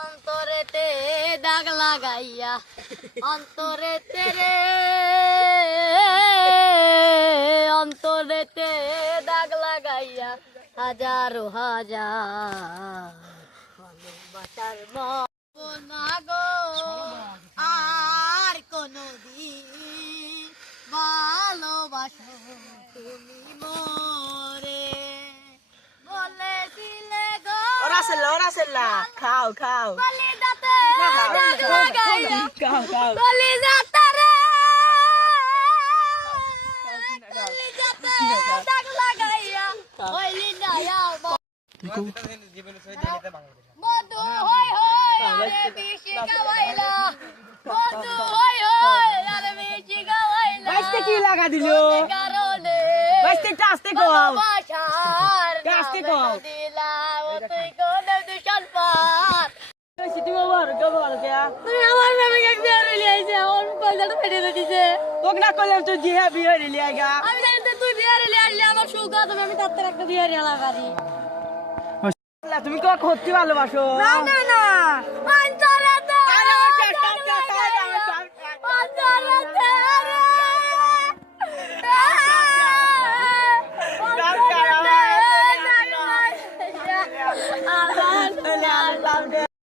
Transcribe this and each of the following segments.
অন্তরেতে দাগ লাগাইয়া অন্তরেতে রে অন্তরেতে দাগ লাগাইয়া হাজারো হাজার ভালোবাসার না গো আর কোনদিন ভালোবাসো তুমি মোরে বলেছিলে গো ওরা খাও খাও কলিজাতে দাগ লাগাইয়া খাও কলিজাতে রে কলিজাতে দাগ লাগাইয়া হইলি না মধু হই হই আরে বিশি গাওয়াইলা মধু হই হই আরে বিশি গাওয়াইলা বাইস্তে কি লাগা দিল কারণে বাইস্তে টাস্তে কও ভালোবাসার টাস্তে কও দিলাম তুই কোন দুশন পার সিটি বাবার গবর কে তুমি আমার নামে এক বিয়ে হইলি আইছে ওর কলজাটা ফেটে দিছে তোক না কইলাম তো জিহা বিয়ে হইলি আগা আমি জানি তো তুই বিয়ে হইলি আসলে আমার সুখ তুমি আমি তার একটা বিয়ে হইলা পারি তুমি কক হতে ভালোবাসো না না না অন্তরেতে আরে আমার চেষ্টা অন্তরেতে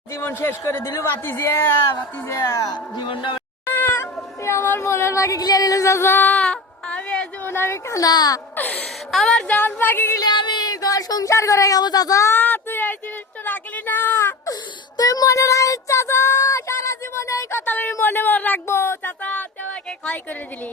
জীবন শেষ করে দিলু বাতি যে জীবনটা আমার মনের পাখি গিলে নিল চাচা আমি জীবন আমি খানা আমার জান পাখি গিলে আমি ঘর সংসার করে খাবো চাচা তুই এই জিনিসটা রাখলি না তুই মনে রাখিস চাচা সারা জীবনে এই কথা আমি মনে রাখবো চাচা তুই আমাকে ক্ষয় করে দিলি